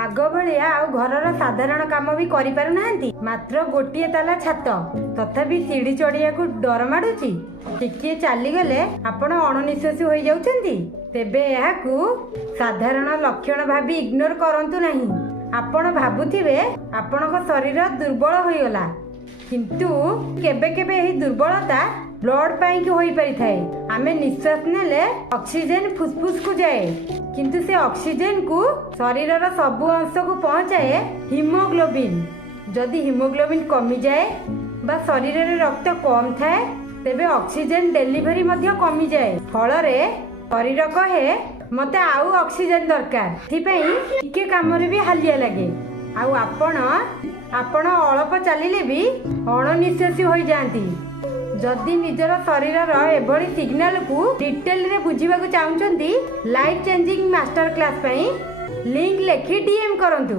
आग भलिया आउ घरर साधारण काम भी करि पारु नाहंती। मात्र गोटिए ताला छात तथापि सीढ़ी चढ़िया को डर माडुची। टिकिए चली गले आपण अणनिश्वासी होई जाउछंती। तेबे एहाकू साधारण लक्षण भाबी इग्नोर करंतु नहीं। आपण भाबुथिबे आपणक शरीर दुर्बल होई गला, किंतु केबे केबे एही दुर्बलता ब्लड पाई की होई पारि थाए। आमे निश्वास नेले ऑक्सीजन फुसफुस को जाए, किंतु से ऑक्सीजन को शरीरर सबु अंश को पहुंचाए हिमोग्लोबिन। जदि हिमोग्लोबिन कमी जाए बा शरीर रे रक्त कम थाए तेबे ऑक्सीजन डेलीवरी मध्य कमी जाए। फलरे शरीर कहे मते आउ ऑक्सीजन दरकार, थिपई टिके कामरे भी हालिया लागे। आउ आपण अल्प चलिले भी अणनिश्वासी होई जांती। जदि निजर शरीरर एभली सिग्नल को डिटेल रे बुझिबाकु चाहुचंती, लाइफ चेंजिंग मास्टर क्लास पई लिंक लेखि डीएम करंतु।